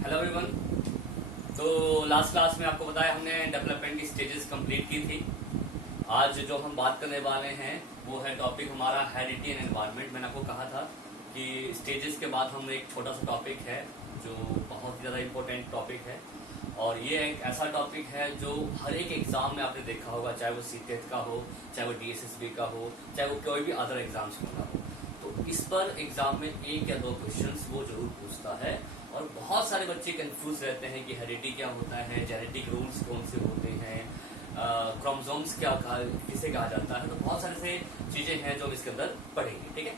Hello everyone. तो last class में आपको बताया हमने डेवलपमेंट की स्टेजेस कंप्लीट की थी। आज जो हम बात करने वाले हैं वो है टॉपिक हमारा हेरिडिटी एंड एनवायरनमेंट। मैंने आपको कहा था कि स्टेजेस के बाद हम एक छोटा सा टॉपिक है जो बहुत ही ज़्यादा इम्पोर्टेंट टॉपिक है, और ये एक ऐसा टॉपिक है जो हर एक एग्जाम में आपने देखा होगा, चाहे वो सीटेट का हो, चाहे वो DSSB का हो, चाहे वो कोई भी अदर एग्जाम्स का हो। तो इस पर एग्जाम में एक या दो क्वेश्चंस वो जरूर पूछता है, और बहुत सारे बच्चे कंफ्यूज रहते हैं कि हेरिडिटी क्या होता है, जेनेटिक रूल्स कौन से होते हैं, क्रोमोसोम्स किसे कहा जाता है। तो बहुत सारे से चीजें हैं जो हम इसके अंदर पढ़ेंगे, ठीक है।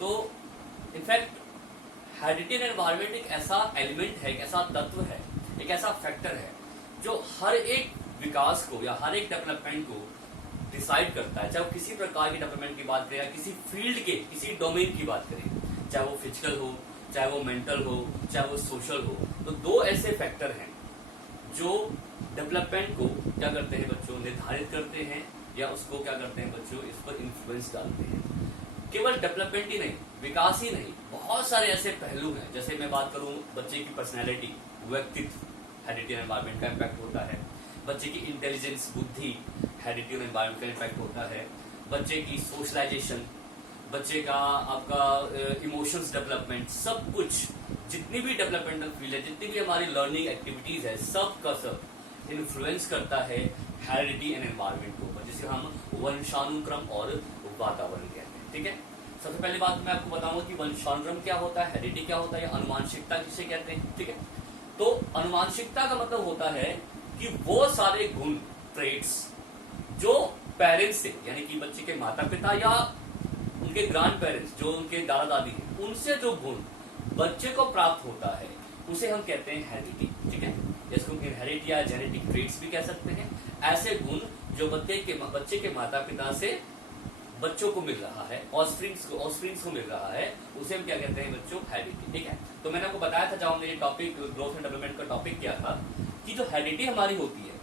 तो इनफैक्ट हेरिडिटी एंड एनवायरनमेंट एक ऐसा एलिमेंट है, एक ऐसा तत्व है, एक ऐसा फैक्टर है जो हर एक विकास को या हर एक डेवलपमेंट को डिसाइड करता है। चाहे वो किसी प्रकार की डेवलपमेंट की बात करें या किसी फील्ड के किसी डोमेन की बात करें, चाहे वो फिजिकल हो, चाहे वो मेंटल हो, चाहे वो सोशल हो। तो दो ऐसे फैक्टर हैं जो डेवलपमेंट को क्या करते हैं बच्चों, निर्धारित करते हैं, या उसको क्या करते हैं बच्चों, इस पर इन्फ्लुएंस डालते हैं। केवल डेवलपमेंट ही नहीं, विकास ही नहीं, बहुत सारे ऐसे पहलू हैं। जैसे मैं बात करूं बच्चे की पर्सनैलिटी, व्यक्तित्व, हेरिडिटी एंड एनवायरनमेंट का इम्पैक्ट होता है। बच्चे की इंटेलिजेंस, बुद्धि, हेरिडिटी एंड एनवायरनमेंट का इम्पैक्ट होता है। बच्चे की सोशलाइजेशन, बच्चे का आपका इमोशंस डेवलपमेंट, सब कुछ, जितनी भी डेवलपमेंटल फील्ड है, जितनी भी हमारी लर्निंग एक्टिविटीज है, सब का सब इन्फ्लुएंस करता है हेरिडिटी एंड एनवायरनमेंट के ऊपर, जिसे हम वंशानुक्रम और वातावरण कहते हैं, ठीक है। सबसे पहली बात मैं आपको बताऊंगा कि वंशानुक्रम क्या होता है, हेरिडिटी क्या होता है, या अनुवांशिकता किसे कहते हैं, ठीक है। तो अनुवांशिकता का मतलब होता है कि वो सारे गुण, ट्रेट्स जो पेरेंट्स से, यानी कि बच्चे के माता पिता या उनके ग्रैंड पेरेंट्स जो उनके दादा दादी हैं, उनसे जो गुण बच्चे को प्राप्त होता है उसे हम कहते हैं हेरिडिटी, ठीक है। जिसको इनहेरिट या जेनेटिक ट्रेट्स भी कह सकते हैं। ऐसे गुण जो बच्चे के माता पिता से बच्चों को मिल रहा है, ऑस्प्रिंग्स को मिल रहा है, उसे हम क्या कहते हैं बच्चों, हेरिडिटी, ठीक है। तो मैंने आपको बताया था जब हमने ये टॉपिक ग्रोथ एंड डेवलपमेंट का टॉपिक किया था कि जो हेरिडिटी हमारी होती है,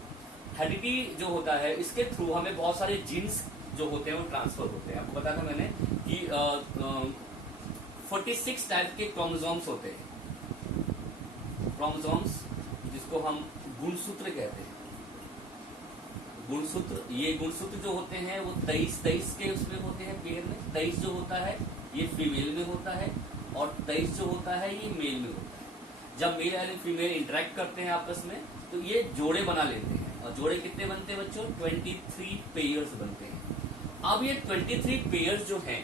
हेरिडिटी जो होता है इसके थ्रू हमें बहुत सारे जीन्स जो होते हैं वो ट्रांसफर होते हैं। आपको बताया था मैंने कि 46 टाइप के क्रोमोसोम्स होते हैं, क्रोमोसोम्स जिसको हम गुणसूत्र कहते हैं। गुणसूत्र, ये गुणसूत्र जो होते हैं वो 23 के उसमें होते हैं पेयर में। 23 जो होता है ये फीमेल में होता है, और 23 जो होता है ये मेल में होता है। जब मेल एंड फीमेल इंटरेक्ट करते हैं आपस में तो ये जोड़े बना लेते हैं, और जोड़े कितने बनते हैं बच्चों, 23 पेयर्स बनते हैं। अब ये 23 पेयर्स जो हैं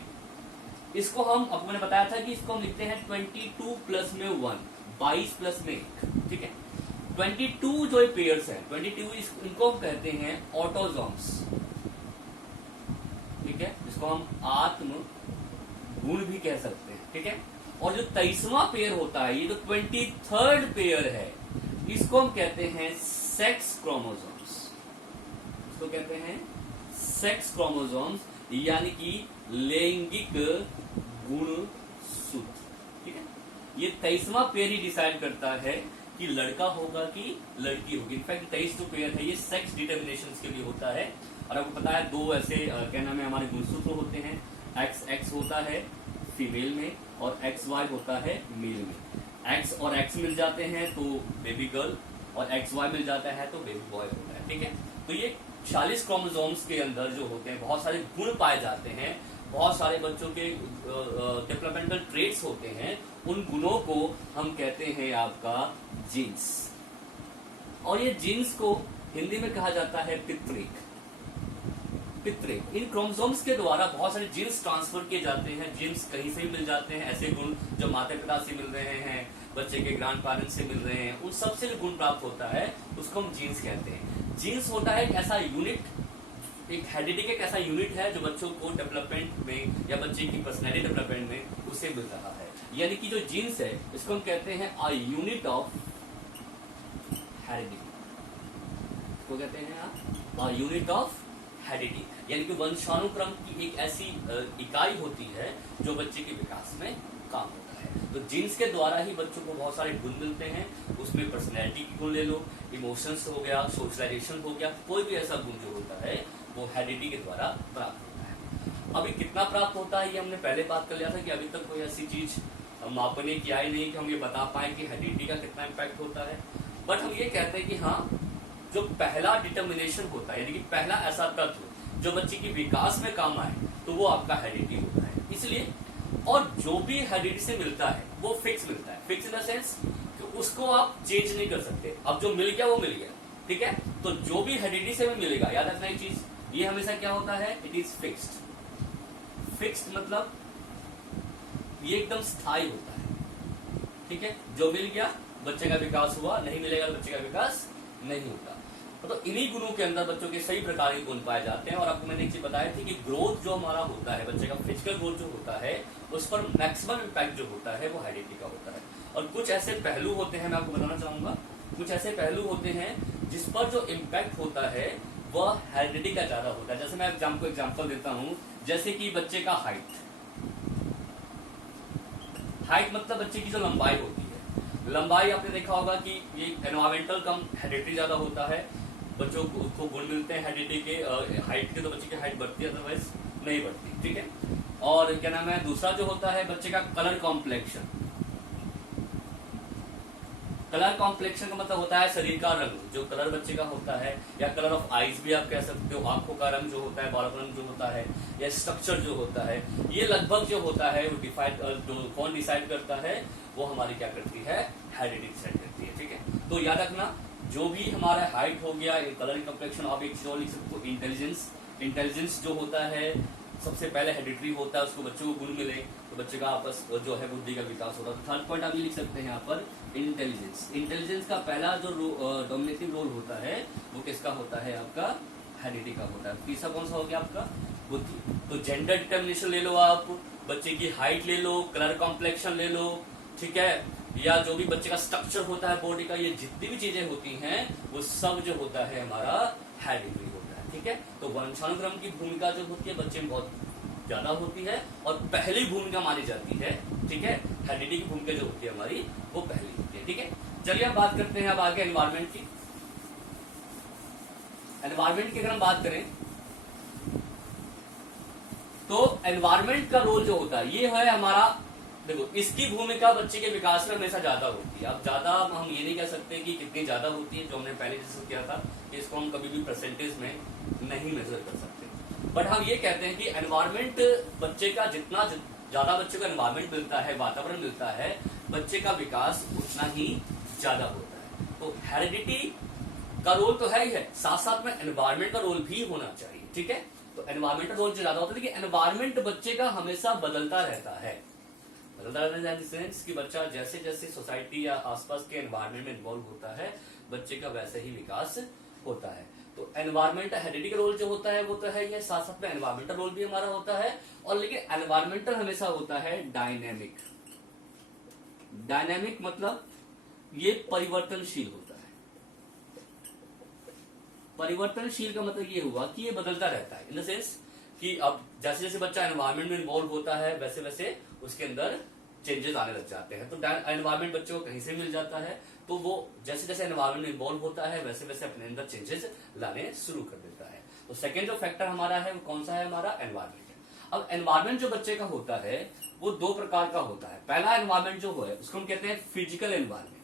इसको हम, आपको मैंने बताया था कि इसको हम लिखते हैं 22 प्लस में 1, 22 प्लस में 1, ठीक है। 22 जो पेयर्स हैं, 22 इनको हम कहते हैं ऑटोजोम्स, ठीक है, जिसको हम आत्म गुण भी कह सकते हैं, ठीक है। और जो 23वां पेयर होता है, ये जो 23rd पेयर है, इसको हम कहते हैं सेक्स क्रोमोसोम्स। इसको कहते हैं सेक्स क्रोमोसोम्स, यानी कि लैंगिक गुणसूत्र, ठीक है। ये 23वां पेयर ही डिसाइड करता है कि लड़का होगा कि लड़की होगी। इनफैक्ट 23 जो पेयर है ये सेक्स डिटर्मिनेशन के लिए होता है। और आपको पता है दो ऐसे क्या नाम है हमारे गुणसूत्र होते हैं, XX होता है फीमेल में और XY होता है मेल में। X और X मिल जाते हैं तो बेबी गर्ल, और XY मिल जाता है तो बेबी बॉय होता है, ठीक है। तो ये 40 क्रोमोसोम्स के अंदर जो होते हैं बहुत सारे गुण पाए जाते हैं, बहुत सारे बच्चों के डेवलपमेंटल ट्रेट्स होते हैं। उन गुणों को हम कहते हैं आपका जीन्स, और ये जीन्स को हिंदी में कहा जाता है पितृक। इन क्रोमोसोम्स के द्वारा बहुत सारे जीन्स ट्रांसफर किए जाते हैं। जीन्स कहीं से भी मिल जाते हैं, ऐसे गुण जो माता पिता से मिल रहे हैं, बच्चे के ग्रैंड पेरेंट्स से मिल रहे हैं, उन सबसे जो गुण प्राप्त होता है उसको हम जीन्स कहते हैं। जीन्स होता है एक ऐसा यूनिट, एक हेरिडिटी का एक ऐसा यूनिट है जो बच्चों को डेवलपमेंट में या बच्चे की पर्सनैलिटी डेवलपमेंट में उसे मिल रहा है। यानी कि जो जीन्स है इसको हम कहते हैं अ यूनिट ऑफ हेरिडिटी, इसको कहते हैं अ यूनिट ऑफ हेरिडिटी, यानी कि वंशानुक्रम की एक ऐसी इकाई होती है जो बच्चे के विकास में काम होता है। तो जीन्स के द्वारा ही बच्चों को बहुत सारे गुण मिलते हैं। उसमें पर्सनैलिटी की गुण ले लो, इमोशंस हो गया, सोशलाइजेशन हो गया, कोई भी ऐसा गुण जो होता है वो हेरिडिटी के द्वारा प्राप्त होता है। अभी कितना प्राप्त होता है ये हमने पहले बात कर लिया था कि अभी तक कोई ऐसी चीज हम आपने किया ही नहीं कि हम ये बता पाए कि हेरिडिटी का कितना इम्पैक्ट होता है, बट हम ये कहते हैं कि हाँ, जो पहला डिटर्मिनेशन होता है, यानी कि पहला ऐसा तत्व जो बच्चे की विकास में काम आए, तो वो आपका हेरिडिटी होता है। इसलिए और जो भी हेरिडिटी से मिलता है वो फिक्स मिलता है। फिक्स इन द सेंस कि उसको आप चेंज नहीं कर सकते। अब जो मिल गया वो मिल गया, ठीक है। तो जो भी हेरिडिटी से भी मिलेगा, याद रखना एक चीज, ये हमेशा क्या होता है, इट इज फिक्स्ड। फिक्स्ड मतलब ये एकदम स्थायी होता है, ठीक है। जो मिल गया बच्चे का विकास हुआ, नहीं मिलेगा बच्चे का विकास नहीं होता। तो इन्हीं गुणों के अंदर बच्चों के सही प्रकार के गुण पाए जाते हैं। और आपको मैंने एक चीज बताया थी कि ग्रोथ जो हमारा होता है, बच्चे का फिजिकल ग्रोथ जो होता है, उस पर मैक्सिमम इम्पैक्ट जो होता है वो हेरिडिटी का होता है। और कुछ ऐसे पहलू होते हैं, मैं आपको बताना चाहूंगा, कुछ ऐसे पहलू होते हैं जिस पर जो इम्पैक्ट होता है वह हेरिडिटी का ज्यादा होता है। जैसे मैं आपको एग्जाम्पल देता हूं, जैसे कि बच्चे का हाइट मतलब बच्चे की जो लंबाई होती है, लंबाई आपने देखा होगा कि ये एनवायरमेंटल कम हेरिडिटी ज्यादा होता है। बच्चों को गुण मिलते हैं हेरिडिटी के, हाइट के, तो बच्चे की हाइट बढ़ती है, अदरवाइज नहीं बढ़ती, ठीक है। और क्या नाम है, दूसरा जो होता है बच्चे का कलर कॉम्प्लेक्शन। कलर कॉम्प्लेक्शन का मतलब होता है शरीर का रंग, जो कलर बच्चे का होता है, या कलर ऑफ आईज भी आप कह सकते हो, आंखों का रंग जो होता है, बालों का रंग जो होता है, या स्ट्रक्चर जो होता है, ये लगभग जो होता है वो कौन डिसाइड करता है, वो हमारी क्या करती है, हेरिडिटी डिसाइड करती है, ठीक है। तो याद रखना, जो भी हमारा हाइट हो गया, कलर कॉम्प्लेक्शन, आप एक चीज लिख सकते हो, इंटेलिजेंस। इंटेलिजेंस जो होता है सबसे पहले हेरिडिटरी होता है, उसको बच्चों को गुण मिले तो बच्चे का आपस जो है बुद्धि का विकास होता है। तो थर्ड पॉइंट आप ये लिख सकते हैं यहाँ पर, इंटेलिजेंस। इंटेलिजेंस का पहला जो डोमिनेटिव रोल होता है वो किसका होता है, आपका हेरिडिटी का होता है। तीसरा कौन सा हो गया आपका, बुद्धि। तो जेंडर डिटर्मिनेशन ले लो आप, बच्चे की हाइट ले लो, कलर कॉम्प्लेक्शन ले लो, ठीक है, या जो भी बच्चे का स्ट्रक्चर होता है बॉडी का, ये जितनी भी चीजें होती हैं वो सब जो होता है हमारा हेरिडिटरी होता है, ठीक है। तो वंशानुक्रम की भूमिका जो होती है बच्चे में बहुत ज्यादा होती है और पहली भूमिका मानी जाती है, ठीक है। हेरिडिटी की भूमिका जो होती है हमारी वो पहली होती है, ठीक है। चलिए अब बात करते हैं अब आगे एनवायरमेंट की। एनवायरमेंट की अगर हम बात करें तो एनवायरमेंट का रोल जो होता है ये है हमारा, देखो इसकी भूमिका बच्चे के विकास में हमेशा ज्यादा होती है। अब ज्यादा हम ये नहीं कह सकते कि कितनी ज्यादा होती है, जो हमने पहले डिस्कस किया था कि इसको हम कभी भी परसेंटेज में नहीं मेजर कर सकते, बट हम ये कहते हैं कि एनवायरमेंट बच्चे का जितना ज्यादा बच्चे को एनवायरमेंट मिलता है, वातावरण मिलता है, बच्चे का विकास उतना ही ज्यादा होता है। तो हेरिडिटी का रोल तो है ही है, साथ साथ में एनवायरमेंट का रोल भी होना चाहिए, ठीक है। तो एनवायरमेंट का रोल जो ज्यादा होता है, लेकिन एनवायरमेंट बच्चे का हमेशा बदलता रहता है। बदलता रहता है सेंस कि बच्चा जैसे जैसे सोसाइटी या आसपास के एनवायरमेंट में इन्वॉल्व होता है, बच्चे का वैसे ही विकास होता है। तो एनवायरमेंट हेरिडिटी का रोल जो होता है वो तो है ये, साथ साथ में एनवायरमेंटल रोल भी हमारा होता है। और लेकिन एनवायरमेंटल हमेशा होता है डायनेमिक। डायनेमिक मतलब ये परिवर्तनशील होता है। परिवर्तनशील का मतलब ये हुआ कि ये बदलता रहता है, इन द सेंस कि अब जैसे जैसे बच्चा एनवायरमेंट में इन्वॉल्व होता है वैसे वैसे उसके अंदर चेंजेस आने लग जाते हैं। तो एनवायरमेंट बच्चों को कहीं से मिल जाता है, तो वो जैसे जैसे एनवायरमेंट में इन्वॉल्व होता है वैसे वैसे अपने अंदर चेंजेस लाने शुरू कर देता है। तो सेकेंड जो फैक्टर हमारा है वो कौन सा है, हमारा एनवायरमेंट है। अब एनवायरमेंट जो बच्चे का होता है वो दो प्रकार का होता है। पहला एनवायरमेंट जो है उसको हम कहते हैं फिजिकल एनवायरमेंट।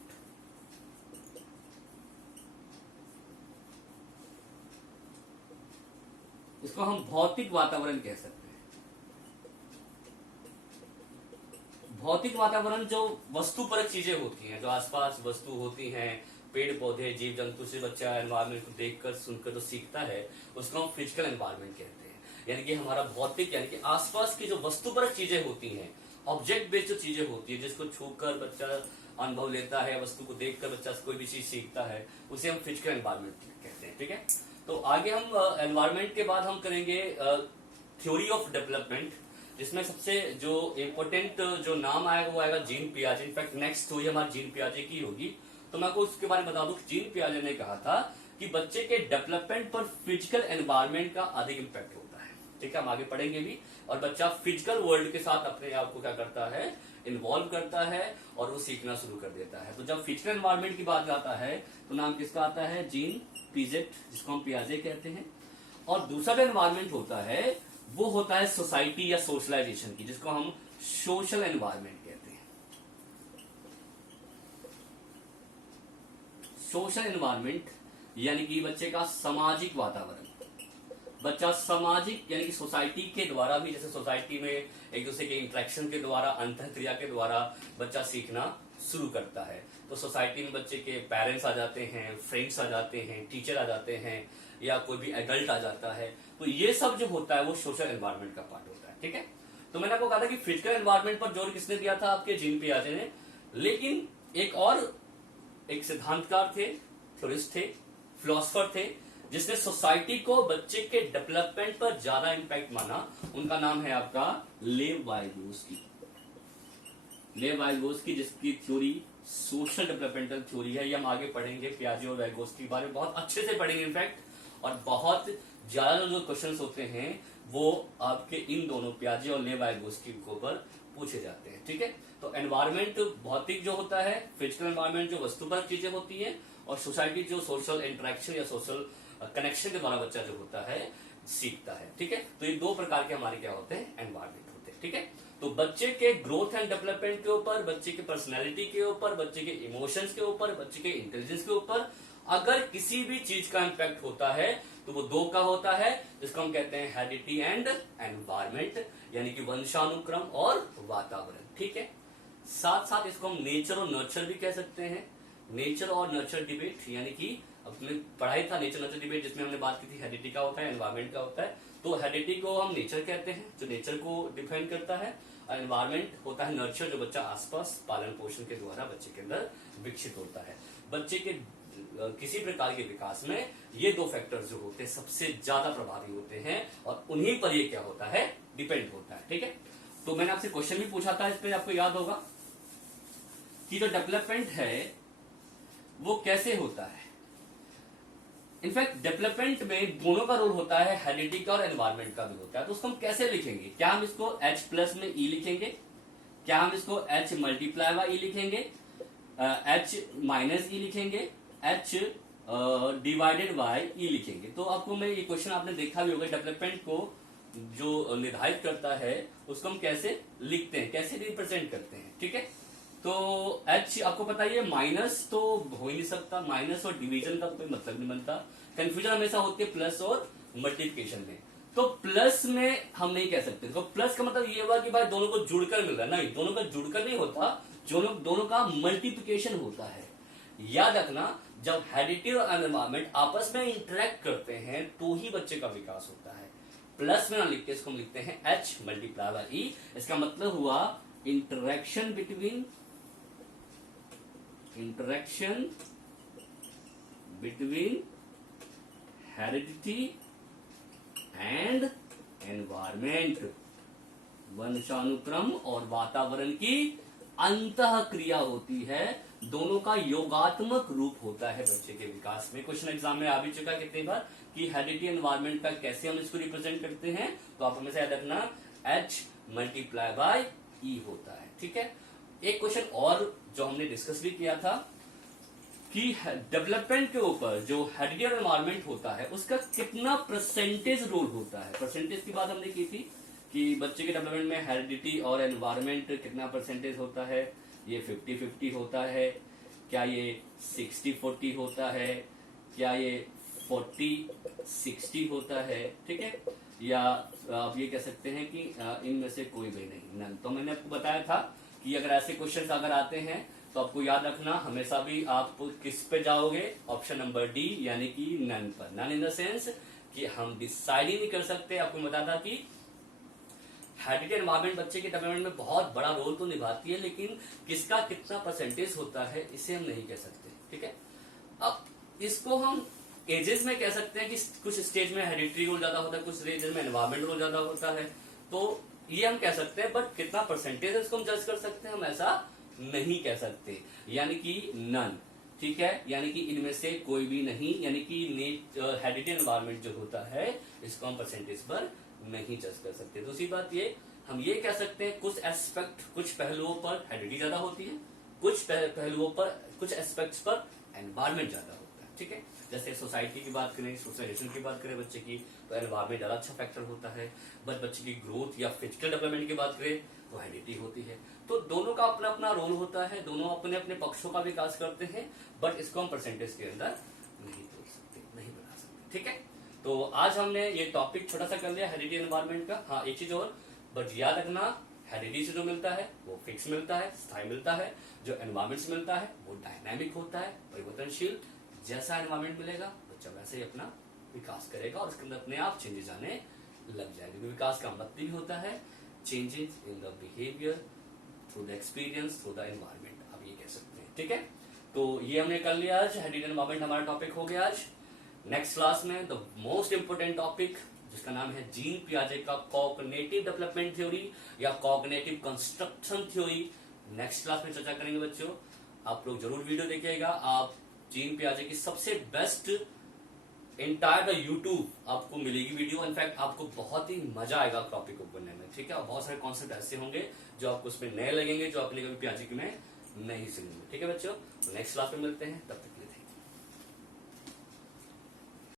इसको हम भौतिक वातावरण कह सकते हैं। भौतिक वातावरण जो वस्तुपरक चीजें होती हैं, जो आसपास वस्तु होती हैं, पेड़ पौधे, जीव जंतु से बच्चा एनवायरमेंट को देखकर सुनकर जो सीखता है उसको हम फिजिकल एनवायरमेंट कहते हैं। यानी कि हमारा भौतिक, यानी कि आसपास की जो वस्तुपरक चीजें होती हैं, ऑब्जेक्ट बेस्ड जो चीजें होती है, जिसको छूकर बच्चा अनुभव लेता है, वस्तु को देखकर बच्चा कोई भी चीज सीखता है, उसे हम फिजिकल एनवायरमेंट कहते हैं, ठीक है। तो आगे हम एनवायरमेंट के बाद हम करेंगे थ्योरी ऑफ डेवलपमेंट, जिसमें सबसे जो इम्पोर्टेंट जो नाम आएगा वो आएगा जीन पियाजे। इनफैक्ट नेक्स्ट थ्योरी हमारी जीन पियाजे की होगी। तो मैं आपको उसके बारे में बता दूं, जीन पियाजे ने कहा था कि बच्चे के डेवलपमेंट पर फिजिकल एनवायरमेंट का अधिक इम्पैक्ट होता है, ठीक है। हम आगे पढ़ेंगे भी। और बच्चा फिजिकल वर्ल्ड के साथ अपने आप को क्या करता है, इन्वॉल्व करता है और वो सीखना शुरू कर देता है। तो जब फिजिकल एनवायरमेंट की बात आता है तो नाम किसका आता है, जीन पिजेट, जिसको हम पियाजे कहते हैं। और दूसरा जो एनवायरमेंट होता है वो होता है सोसाइटी या सोशलाइजेशन की, जिसको हम सोशल एनवायरमेंट कहते हैं। सोशल एनवायरनमेंट यानी कि बच्चे का सामाजिक वातावरण। बच्चा सामाजिक यानी कि सोसाइटी के द्वारा भी, जैसे सोसाइटी में एक दूसरे के इंटरेक्शन के द्वारा, अंतःक्रिया के द्वारा बच्चा सीखना शुरू करता है। तो सोसाइटी में बच्चे के पेरेंट्स आ जाते हैं, फ्रेंड्स आ जाते हैं, टीचर आ जाते हैं, या कोई भी एडल्ट आ जाता है। तो ये सब जो होता है वो सोशल एनवायरनमेंट का पार्ट होता है। ठीक है, तो मैंने आपको कहा था कि फिजिकल एनवायरनमेंट पर जोर किसने दिया था? आपके जीन पियाजे ने। लेकिन एक सिद्धांतकार थे, थ्योरिस्ट थे, फिलोसफर थे, जिसने सोसाइटी को बच्चे के डेवलपमेंट पर ज्यादा इंपैक्ट माना। उनका नाम है आपका लेव वाइगोत्स्की। लेव वाइगोत्स्की, जिसकी थ्योरी सोशल डेवलपमेंटल थ्योरी है। ये हम आगे पढ़ेंगे, पियाजे और वाइगोत्स्की के बारे में बहुत अच्छे से पढ़ेंगे इनफैक्ट। और बहुत ज्यादा जो क्वेश्चंस होते हैं वो आपके इन दोनों पियाजे और लेव वाइगोत्स्की के ऊपर पूछे जाते हैं। ठीक है, तो एनवायरमेंट भौतिक जो होता है, फिजिकल एनवायरमेंट जो वस्तुपरक चीजें होती है, और सोसाइटी जो सोशल इंटरेक्शन या सोशल कनेक्शन के द्वारा बच्चा जो होता है सीखता है। ठीक है, तो ये दो प्रकार के हमारे क्या होते हैं? एनवायरमेंट होते हैं। ठीक है, तो बच्चे के ग्रोथ एंड डेवलपमेंट के ऊपर, बच्चे के पर्सनैलिटी के ऊपर, बच्चे के इमोशंस के ऊपर, बच्चे के इंटेलिजेंस के ऊपर अगर किसी भी चीज का इंपैक्ट होता है तो वो दो का होता है, जिसको हम कहते हैं हेरिडिटी एंड एनवायरमेंट, यानी कि वंशानुक्रम और वातावरण। ठीक है, साथ साथ इसको हम नेचर और नर्चर भी कह सकते हैं। नेचर और नर्चर डिबेट, यानी कि अपने पढ़ाई था नेचर नर्चर डिबेट, जिसमें हमने बात की थी हेरिडिटी का होता है, एनवायरमेंट का होता है। तो हेरिडिटी को हम नेचर कहते हैं, जो नेचर को डिफाइन करता है, और एनवायरमेंट होता है नर्चर, जो बच्चा आसपास पालन पोषण के द्वारा बच्चे के अंदर विकसित होता है। बच्चे के किसी प्रकार के विकास में ये दो फैक्टर्स जो होते हैं सबसे ज्यादा प्रभावी होते हैं, और उन्हीं पर ये क्या होता है? डिपेंड होता है। ठीक है, तो मैंने आपसे क्वेश्चन भी पूछा था, इस पर आपको याद होगा कि जो डेवलपमेंट है वो कैसे होता है। इनफैक्ट डेवलपमेंट में दोनों का रोल होता है, हेरिडिटी का और एनवायरमेंट का भी होता है। तो उसको हम कैसे लिखेंगे? क्या हम इसको H प्लस में E लिखेंगे? क्या हम इसको H मल्टीप्लाई बाई E लिखेंगे? H माइनस E लिखेंगे? H डिवाइडेड बाय E लिखेंगे? तो आपको मैं ये क्वेश्चन आपने देखा भी होगा, डेवलपमेंट को जो निर्धारित करता है उसको हम कैसे लिखते हैं, कैसे रिप्रेजेंट करते हैं। ठीक है, तो H आपको पता है माइनस तो हो ही नहीं सकता, माइनस और डिवीजन का कोई मतलब नहीं बनता। कंफ्यूजन हमेशा होती है प्लस और मल्टीप्लिकेशन में। तो प्लस में हम नहीं कह सकते, तो प्लस का मतलब ये हुआ कि भाई दोनों को जुड़कर मिल रहा है। नहीं, दोनों का जुड़कर नहीं होता, दोनों का मल्टीप्लिकेशन होता है। याद रखना, जब हेरिडिटी और एनवायरमेंट आपस में इंटरेक्ट करते हैं तो ही बच्चे का विकास होता है। प्लस में ना लिख के इसको हम लिखते हैं H मल्टीप्लाई बाई E। इसका मतलब हुआ interaction between heredity and environment, वंशानुक्रम और वातावरण की अंतःक्रिया होती है। दोनों का योगात्मक रूप होता है बच्चे के विकास में। क्वेश्चन एग्जाम में आ भी चुका कितनी बार कि हेरिडिटी एनवायरमेंट का कैसे हम इसको रिप्रेजेंट करते हैं। तो आप हमेशा याद रखना H मल्टीप्लाई बाय E होता है। ठीक है, एक क्वेश्चन और जो हमने डिस्कस भी किया था कि डेवलपमेंट के ऊपर जो हेरिडिटी और एनवायरमेंट होता है उसका कितना परसेंटेज रोल होता है। परसेंटेज की बात हमने की थी कि बच्चे के डेवलपमेंट में हेरिडिटी और एनवायरमेंट कितना परसेंटेज होता है। ये 50-50 होता है, क्या ये 60-40 होता है, क्या ये 40-60 होता है। ठीक है, या आप ये कह सकते हैं कि इनमें से कोई भी नहीं, नन। तो मैंने आपको बताया था कि अगर ऐसे क्वेश्चंस अगर आते हैं तो आपको याद रखना हमेशा भी आप किस पे जाओगे? ऑप्शन नंबर डी, यानी कि नन पर। नन इन द सेंस कि हम डिसाइड ही नहीं कर सकते। आपको बताया था कि हेरिडिटी एनवायरमेंट बच्चे के डेवलपमेंट में बहुत बड़ा रोल तो निभाती है, लेकिन किसका कितना परसेंटेज होता है इसे हम नहीं कह सकते। ठीक है, अब इसको हम एजेस में कह सकते हैं कि कुछ स्टेज में हेरिडिटी रोल ज्यादा होता है, कुछ स्टेज में एनवायरमेंट रोल ज्यादा होता है। तो ये हम कह सकते हैं, बट कितना परसेंटेज इसको हम जज कर सकते हैं हम ऐसा नहीं कह सकते, यानी कि नन। ठीक है, यानी कि इनमें से कोई भी नहीं, यानी कि हेरिडिटी एनवायरमेंट जो होता है इसको हम परसेंटेज पर नहीं जज कर सकते। दूसरी बात ये, हम ये कह सकते हैं कुछ एस्पेक्ट, कुछ पहलुओं पर हेरिडिटी ज्यादा होती है, कुछ पहलुओं पर, कुछ एस्पेक्ट्स पर एनवायरमेंट ज्यादा होता है। ठीक है, जैसे सोसाइटी की बात करें, सोशलाइजेशन की बात करें बच्चे की, तो एनवायरमेंट ज्यादा अच्छा फैक्टर होता है। बट बच्चे की ग्रोथ या फिजिकल डेवलपमेंट की बात करें वो हेरिडिटी होती है। तो दोनों का अपना अपना रोल होता है, दोनों अपने अपने पक्षों का विकास करते हैं, बट इसको हम परसेंटेज के अंदर नहीं तोड़ सकते, नहीं बना सकते। ठीक है, तो आज हमने ये टॉपिक छोटा सा कर लिया हेरिडिटी एनवायरमेंट का। हाँ, एक चीज और, बट याद रखना, हेरिडिटी से जो मिलता है वो फिक्स मिलता है, स्थायी मिलता है। जो एनवायरमेंट से मिलता है वो डायनामिक होता है, परिवर्तनशील। जैसा एनवायरमेंट मिलेगा बच्चा वैसे ही अपना विकास करेगा और उसके अंदर अपने आप चेंजेस आने लग जाएंगे। क्योंकि विकास का मतलब भी होता है changes in the behaviour through the experience through the environment, आप ये कह सकते हैं। ठीक है, तो ये हमने कर लिया आज, हेरिडिटी एनवायरमेंट हमारा टॉपिक हो गया आज। नेक्स्ट क्लास में द मोस्ट इंपोर्टेंट टॉपिक जिसका नाम है जीन पियाजे का कॉग्निटिव डेवलपमेंट थ्योरी या cognitive construction theory, next class में चर्चा करेंगे बच्चों। आप लोग जरूर वीडियो देखिएगा। आप जीन पियाजे की सबसे बेस्ट इंटायर यूट्यूब आपको मिलेगी वीडियो। इनफैक्ट आपको बहुत ही मजा आएगा टॉपिक को पढ़ने में। ठीक है, और बहुत सारे कॉन्सेप्ट ऐसे होंगे जो आपको उसमें नए लगेंगे, जो आपने कभी पियाजे में नहीं सुनेंगे। ठीक है बच्चों, नेक्स्ट क्लास में मिलते हैं, तब तक